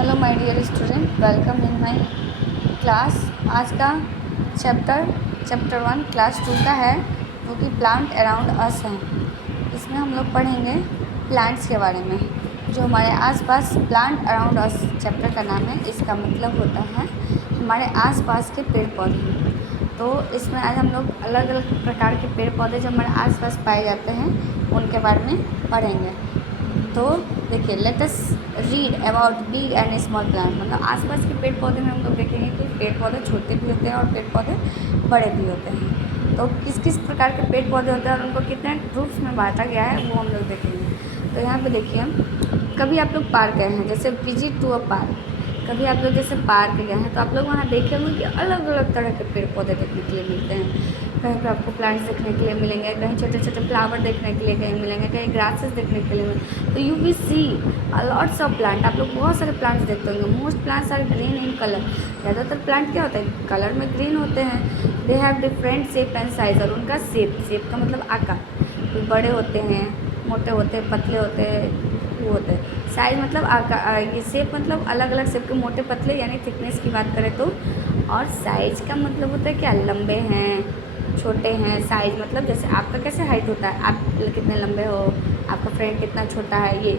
Hello my dear student, welcome in my class. आज का chapter 1 class 2 का है, जो कि प्लांट अराउंड अस है। इसमें हम लोग पढ़ेंगे प्लांट्स के बारे में, जो हमारे आसपास। प्लांट अराउंड अस चैप्टर का नाम है। इसका मतलब होता है हमारे आसपास के पेड़ पौधे। तो इसमें आज हम लोग अलग अलग प्रकार के पेड़ पौधे जो हमारे आसपास पाए जाते हैं उनके बारे में पढ़ेंगे। तो देखिए, let us read about big and small plant. मतलब आसपास के पेड़ पौधे में हम लोग देखेंगे कि पेड़ पौधे छोटे भी होते हैं और पेड़ पौधे बड़े भी होते हैं। तो किस किस प्रकार के पेड़ पौधे होते हैं और उनको कितने ग्रुप्स में बांटा गया है वो हम लोग देखेंगे। तो यहाँ पे देखिए, कभी आप लोग पार्क गए हैं, जैसे विजिट टू अ पार्क। कभी आप लोग जैसे पार्क गए हैं तो आप लोग वहाँ देखे होंगे कि अलग अलग तरह के पेड़ पौधे देखने के लिए मिलते हैं। कहीं पे आपको प्लांट्स देखने के लिए मिलेंगे, कहीं छोटे छोटे फ्लावर देखने के लिए कहीं मिलेंगे, कहीं ग्रासेस देखने के लिए मिलेंगे। तो you will see lots of plant. आप लोग बहुत सारे प्लांट्स देखते होंगे। Most plants are green in colour. ज़्यादातर प्लांट क्या होता है, कलर में ग्रीन होते हैं। They have different shape and size. और उनका शेप का मतलब आकार, कोई बड़े होते हैं, मोटे होते हैं, पतले होते हैं, वो होते हैं। साइज मतलब आकार, ये शेप मतलब अलग अलग शेप के, मोटे पतले यानी थिकनेस की बात करें तो। और साइज का मतलब होता है क्या, लंबे हैं, छोटे हैं। साइज मतलब जैसे आपका कैसे हाइट होता है, आप कितने लंबे हो, आपका फ्रेंड कितना छोटा है, ये।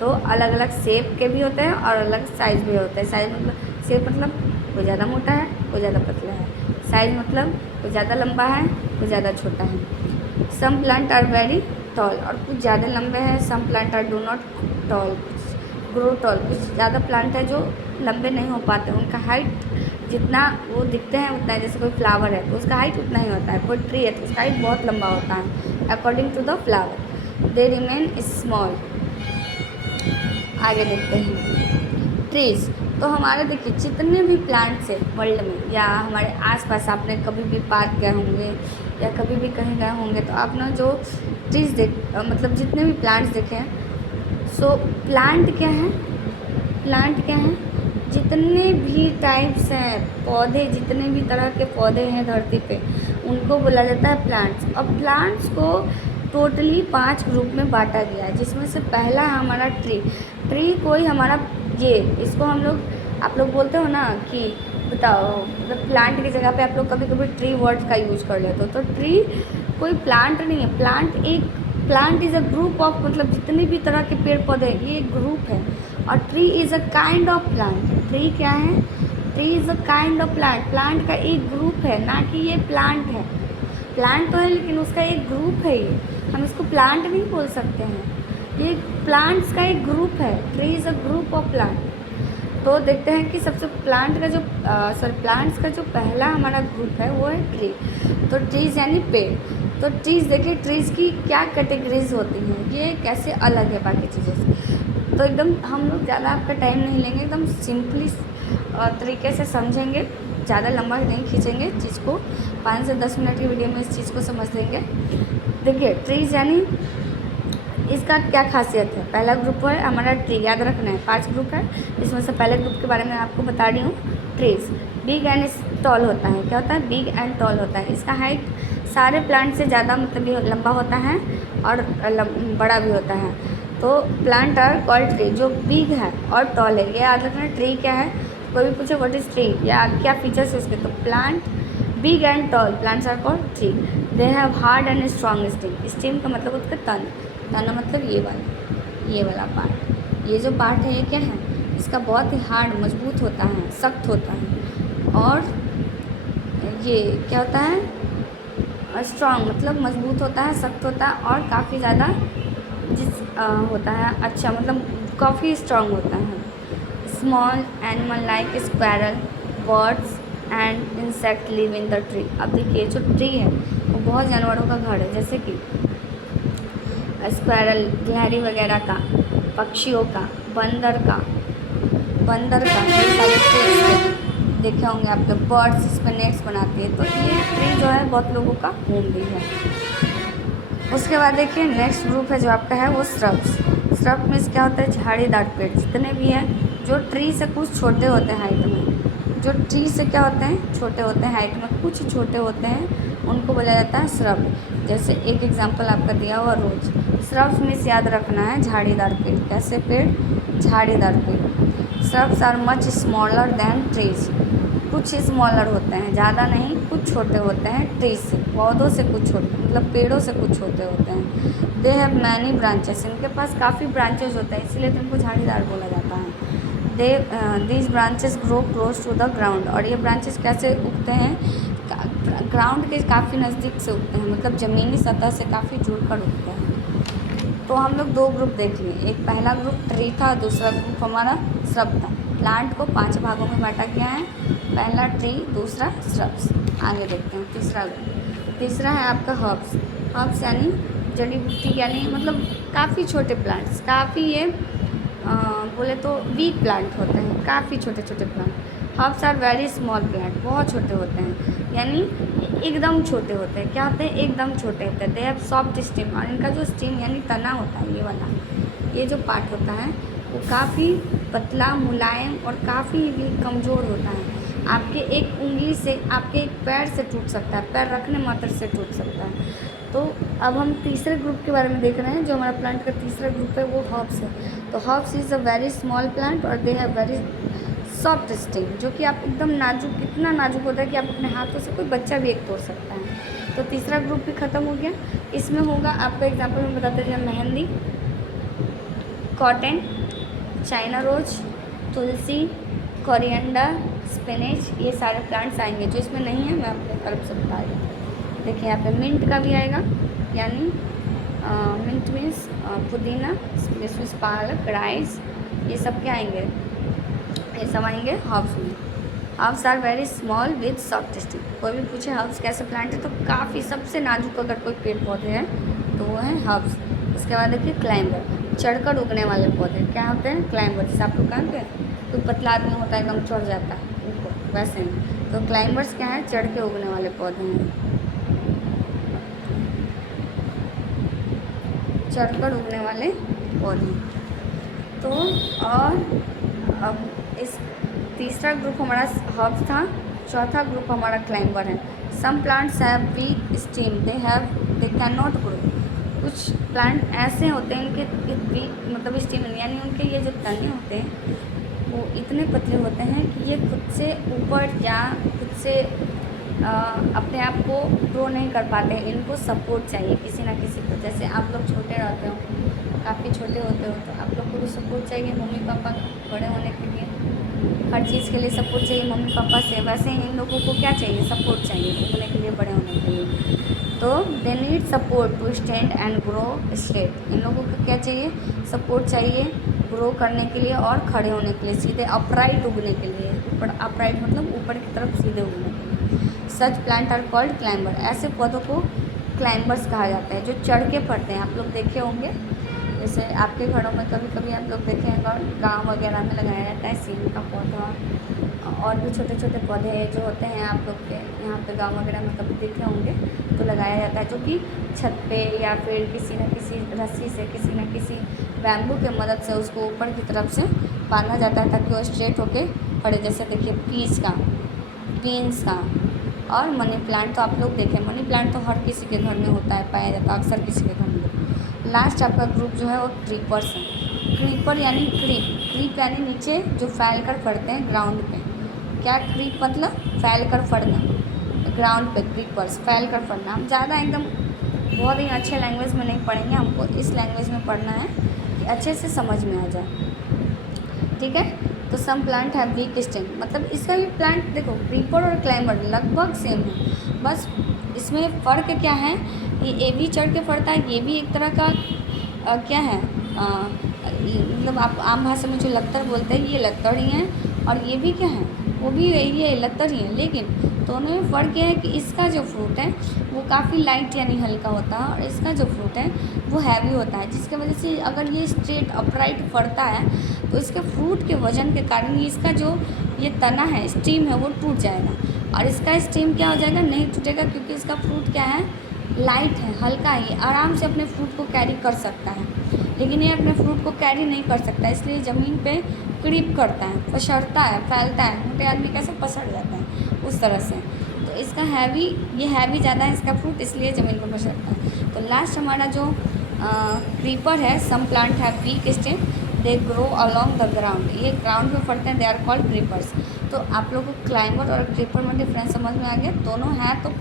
तो अलग अलग शेप के भी होते हैं और अलग साइज़ भी होते हैं। साइज़ मतलब शेप मतलब कोई ज़्यादा मोटा है, कोई ज़्यादा पतला है। साइज़ मतलब कोई ज़्यादा लंबा है, कोई ज़्यादा छोटा है। Some plant are very tall. और कुछ ज़्यादा लंबे हैं। Some plant are do not tall, grow tall. कुछ ज़्यादा प्लांट है जो लंबे नहीं हो पाते, उनका हाइट जितना वो दिखते हैं उतना है। जैसे कोई फ्लावर है तो उसका हाइट उतना ही होता है। कोई ट्री है तो उसका हाइट बहुत लंबा होता है according to the flower. They remain small. आगे देखते हैं ट्रीज़। तो हमारे देखिए, जितने भी प्लांट्स हैं वर्ल्ड में या हमारे आसपास, आपने कभी भी पार्क गए होंगे या कभी भी कहीं गए होंगे तो आपने जो ट्रीज़ मतलब जितने भी प्लांट्स देखे हैं। सो प्लांट क्या है, प्लांट क्या है, जितने भी टाइप्स हैं पौधे, जितने भी तरह के पौधे हैं धरती पे, उनको बोला जाता है प्लांट्स। और प्लांट्स को टोटली 5 ग्रुप में बांटा गया है, जिसमें से पहला है हमारा ट्री। ट्री कोई हमारा ये, इसको हम लोग, आप लोग बोलते हो ना कि बताओ, मतलब प्लांट की जगह पे आप लोग कभी कभी ट्री वर्ड का यूज़ कर लेते हो। तो ट्री कोई प्लांट नहीं है। Plant is a group of, मतलब जितने भी तरह के पेड़ पौधे ये एक ग्रुप है। और tree is a kind of plant. Tree क्या है, tree is a kind of plant. Plant का एक ग्रुप है, ना कि ये प्लांट है। प्लांट तो है लेकिन उसका एक ग्रुप है। ये हम इसको प्लांट नहीं बोल सकते हैं, ये प्लांट्स का एक ग्रुप है। Tree is a group of plant. तो देखते हैं कि सबसे प्लांट्स का जो पहला हमारा ग्रुप है वो है ट्री। तो ट्रीज़ यानी पेड़। तो ट्रीज़ देखिए, ट्रीज़ की क्या कैटेगरीज होती हैं, ये कैसे अलग है बाकी चीज़ों से। तो एकदम हम लोग ज़्यादा आपका टाइम नहीं लेंगे, एकदम सिंपली तरीके से समझेंगे, ज़्यादा लंबा नहीं खींचेंगे चीज़ को। 5 से 10 मिनट की वीडियो में इस चीज़ को समझ लेंगे। देखिए, ट्रीज़ यानी इसका क्या खासियत है। पहला ग्रुप है हमारा ट्री, याद रखना है 5 ग्रुप है। इसमें से पहले ग्रुप के बारे में आपको बता रही हूँ। ट्रीज़ बिग एंड टॉल होता है। क्या होता है, बिग एंड टॉल होता है। इसका हाइट सारे प्लांट से ज़्यादा मतलब ये लंबा होता है और बड़ा भी होता है। तो प्लांट आर कॉल्ड ट्री, जो बिग है और टॉल है। ये याद रखना। ट्री क्या है, कोई भी पूछे व्हाट इज़ ट्री या क्या फीचर्स है उसके, तो plant big and tall plants are called tree. They have hard and strong stem. Stem का मतलब उसका तन, तन मतलब ये वाला पार्ट। ये जो पार्ट है ये क्या है, इसका बहुत ही हार्ड, मजबूत होता है, सख्त होता है। और ये क्या होता है, स्ट्रॉन्ग मतलब मजबूत होता है, सख्त होता है और काफ़ी ज़्यादा होता है, अच्छा मतलब काफ़ी स्ट्रॉन्ग होता है। Small animal like squirrel, birds and insect live in the tree. अब देखिए, जो ट्री है वो बहुत जानवरों का घर है, जैसे कि स्क्वायरल, गिलहरी वगैरह का, पक्षियों का, बंदर का ये सारे ट्रीज देखे होंगे आप लोग। बर्ड्स इस पर नेट्स बनाती है। तो ये ट्री जो है बहुत लोगों का होम भी है। उसके बाद देखिए, नेक्स्ट ग्रुप है जो आपका है वो श्रब्स। श्रब में क्या होता है, झाड़ीदार पेड़ जितने भी हैं जो ट्री से कुछ छोटे होते हैं हाइट में। जो ट्री से क्या होते हैं, छोटे होते हैं हाइट में, कुछ छोटे होते हैं, उनको बोला जाता है श्रब। जैसे एक एग्जांपल आपका दिया हुआ रोज। श्रब्स में याद रखना है झाड़ीदार पेड़। कैसे पेड़, झाड़ीदार पेड़। Shrubs are much smaller than trees, कुछ स्मॉलर होते हैं, ज़्यादा नहीं, कुछ छोटे होते हैं ट्रीज से, पौधों से कुछ छोटे, मतलब पेड़ों से कुछ छोटे होते हैं। दे हैव मैनी ब्रांचेस, इनके पास काफ़ी ब्रांचेस होते हैं, इसीलिए तो इनको झाड़ीदार बोला जाता है। These branches grow close to the ground, और ये ब्रांचेस कैसे उगते हैं, ग्राउंड के काफ़ी नज़दीक से उगते हैं, मतलब ज़मीनी सतह से काफ़ी जुड़कर उगते हैं। तो हम लोग दो ग्रुप देख लिए, एक पहला ग्रुप ट्री था, दूसरा ग्रुप हमारा श्रब था। प्लांट को 5 भागों में बांटा गया है, पहला ट्री, दूसरा श्रब्स। आगे देखते हैं तीसरा ग्रुप। तीसरा है आपका हर्ब्स। हर्ब्स यानी जड़ी बूटी, यानी मतलब काफ़ी छोटे प्लांट्स, काफ़ी ये बोले तो वीक प्लांट होते हैं, काफ़ी छोटे छोटे plant. Herbs are very small plant, बहुत छोटे होते हैं, यानी एकदम छोटे होते हैं। क्या होते हैं, एकदम छोटे होते हैं। दे हैव सॉफ्ट स्टेम, और इनका जो स्टेम यानी तना होता है, ये वाला, ये जो पार्ट होता है वो काफ़ी पतला, मुलायम और काफ़ी भी कमज़ोर होता है। आपके एक उंगली से, आपके एक पैर से टूट सकता है, पैर रखने मात्र से टूट सकता है। तो अब हम तीसरे ग्रुप के बारे में देख रहे हैं, जो हमारा प्लांट का तीसरा ग्रुप है वो हर्ब्स है। तो herbs is a very small plant और they have very soft stem, जो कि आप एकदम नाजुक, इतना नाजुक होता है कि आप अपने हाथों से, कोई बच्चा भी एक तोड़ सकता है। तो तीसरा ग्रुप भी ख़त्म हो गया। इसमें होगा आपका एग्जाम्पल में बताते हैं, मेहंदी, कॉटन, चाइना रोज, तुलसी, कोरिएंडर, स्पिनच, ये सारे प्लांट्स आएंगे। जो इसमें नहीं है मैं अपने तरफ से बता रही हूँ। देखिए यहाँ पे मिंट का भी आएगा, यानी मिंट मीन्स पुदीना, स्पेसिस पालक, राइस, ये सब क्या आएंगे, ये सब आएंगे हर्ब्स में। Herbs are very small with soft stick. कोई भी पूछे हर्ब्स कैसे प्लांट है, तो काफ़ी सबसे नाजुक अगर कोई पेड़ पौधे हैं तो वो है हर्ब्स। इसके बाद देखिए क्लाइंबर, चढ़कर उगने वाले पौधे क्या होते हैं, क्लाइंबर। जैसे आप लोग जानते हैं कोई पतला आदमी होता है एकदम चढ़ जाता है ऊपर, वैसे ही। तो क्लाइंबर्स क्या है, चढ़ के उगने वाले पौधे हैं, चढ़कर उगने वाले पौधे। तो और अब इस तीसरा ग्रुप हमारा हर्ब्स था, चौथा ग्रुप हमारा क्लाइंबर है। Some plants have weak stem, they can not grow. कुछ प्लांट ऐसे होते हैं उनके वीक मतलब स्टेम, यानी उनके ये जो तने होते हैं वो इतने पतले होते हैं कि ये खुद से ऊपर या खुद से अपने आप को ग्रो नहीं कर पाते हैं। इनको सपोर्ट चाहिए किसी ना किसी को। जैसे आप लोग छोटे रहते हो, काफ़ी छोटे होते हो, तो आप लोग को भी सपोर्ट चाहिए मम्मी पापा बड़े होने के लिए, हर चीज़ के लिए सपोर्ट चाहिए मम्मी पापा से। वैसे ही इन लोगों को क्या चाहिए, सपोर्ट चाहिए उगने के लिए, बड़े होने के लिए। तो they need support to stand and grow straight. इन लोगों को क्या चाहिए, सपोर्ट चाहिए ग्रो करने के लिए और खड़े होने के लिए, सीधे अपराइट उगने के लिए। ऊपर अपराइट मतलब ऊपर की तरफ सीधे उगने के लिए। सच प्लांट आर कॉल्ड क्लाइंबर। ऐसे पौधों को क्लाइंबर्स कहा जाता है, जो चढ़ के फलते हैं। आप लोग देखे होंगे, जैसे आपके घरों में कभी कभी आप लोग देखे हैं, गाँव वगैरह में लगाया जाता है सीम का पौधा, और भी छोटे छोटे पौधे जो होते हैं आप लोग के यहाँ पे गाँव वगैरह में कभी देखे होंगे, तो लगाया जाता है, जो कि छत पे या फिर किसी न किसी रस्सी से, किसी न किसी बैम्बू के मदद से उसको ऊपर की तरफ से बांधा जाता है ताकि वो स्ट्रेट होके खड़े। जैसे देखिए पीस का, बीन्स का और मनी प्लांट। तो आप लोग देखें, मनी प्लांट तो हर किसी के घर में होता है, पाया जाता है अक्सर किसी के घर में। लास्ट आपका ग्रुप जो है वो क्रीपर्स है। क्रीपर यानी क्रीप यानी नीचे जो फैल कर फड़ते हैं ग्राउंड पे। क्या क्रीप मतलब, फैल कर फड़ना, ग्राउंड पे क्रीपर्स, फैल कर फड़ना। हम ज़्यादा एकदम बहुत ही अच्छे लैंग्वेज में नहीं पढ़ेंगे, हमको इस लैंग्वेज में पढ़ना है कि अच्छे से समझ में आ जाए, ठीक है। तो some plant have weak stem, मतलब इसका भी प्लांट देखो, क्रीपर और क्लाइंबर लगभग सेम है, बस इसमें फ़र्क क्या है, ये भी चढ़ के फड़ता है, ये भी एक तरह का क्या है, मतलब आप आम भाषा में जो लत्तर बोलते हैं, ये लत्तर ही हैं, और ये भी क्या है, वो भी यही है, लत्तर ही है। लेकिन दोनों में फ़र्क यह है कि इसका जो फ्रूट है वो काफ़ी लाइट यानी हल्का होता है, और इसका जो फ्रूट है वो हैवी होता है, जिसके वजह से अगर ये स्ट्रेट अपराइट फड़ता है तो इसके फ्रूट के वजन के कारण इसका जो ये तना है, स्टीम है, वो टूट जाएगा। और इसका स्टीम क्या हो जाएगा, नहीं टूटेगा, क्योंकि इसका फ्रूट क्या है, लाइट है, हल्का है, आराम से अपने फ्रूट को कैरी कर सकता है। लेकिन ये अपने फ्रूट को कैरी नहीं कर सकता, इसलिए ज़मीन पे क्रीप करता है, पसरता है, फैलता है। मोटे आदमी कैसे पसर जाता है, उस तरह से। तो इसका ये हैवी ज़्यादा है इसका फ्रूट, इसलिए ज़मीन पर पसरता है। तो लास्ट हमारा जो क्रीपर है, some plant have weak stem, they grow along the ground, ये ग्राउंड पे फलते हैं, दे आर कॉल्ड क्रीपर्स। तो आप लोगों को क्लाइंबर और क्रीपर में डिफरेंस समझ में आ गया। दोनों हैं तो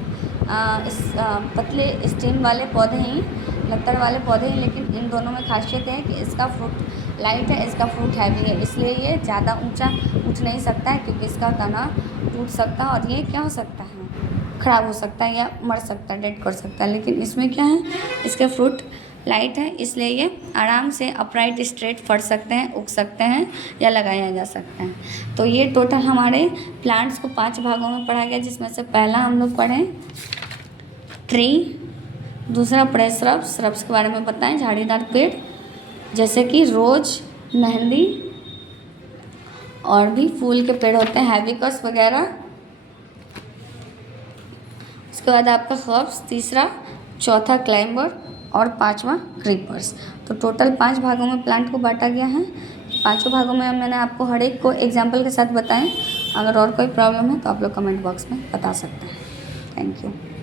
पतले स्टेम वाले पौधे ही, लत्तर वाले पौधे ही, लेकिन इन दोनों में खासियत है कि इसका फ्रूट लाइट है, इसका फ्रूट हैवी है, इसलिए ये ज़्यादा ऊंचा उठ नहीं सकता है, क्योंकि इसका तना टूट सकता है और ये क्या हो सकता है, ख़राब हो सकता है या मर सकता है, डेड कर सकता है। लेकिन इसमें क्या है, इसका फ्रूट लाइट है, इसलिए ये आराम से अपराइट स्ट्रेट फट सकते हैं, उग सकते हैं या लगाया जा सकता है। तो ये टोटल हमारे प्लांट्स को 5 भागों में पढ़ा गया, जिसमें से पहला हम लोग पढ़ें ट्री, दूसरा पढ़े श्रब्स, श्रब्स के बारे में बताएं, झाड़ीदार पेड़ जैसे कि रोज, मेहंदी और भी फूल के पेड़ होते हैं, हैबिस्कस वगैरह। उसके बाद आपका हर्ब्स, तीसरा, चौथा क्लाइंबर और 5वां क्रीपर्स। तो टोटल 5 भागों में प्लांट को बांटा गया है। 5 भागों में मैंने आपको हर एक को एग्जाम्पल के साथ बताएं। अगर और कोई प्रॉब्लम है तो आप लोग कमेंट बॉक्स में बता सकते हैं। Thank you.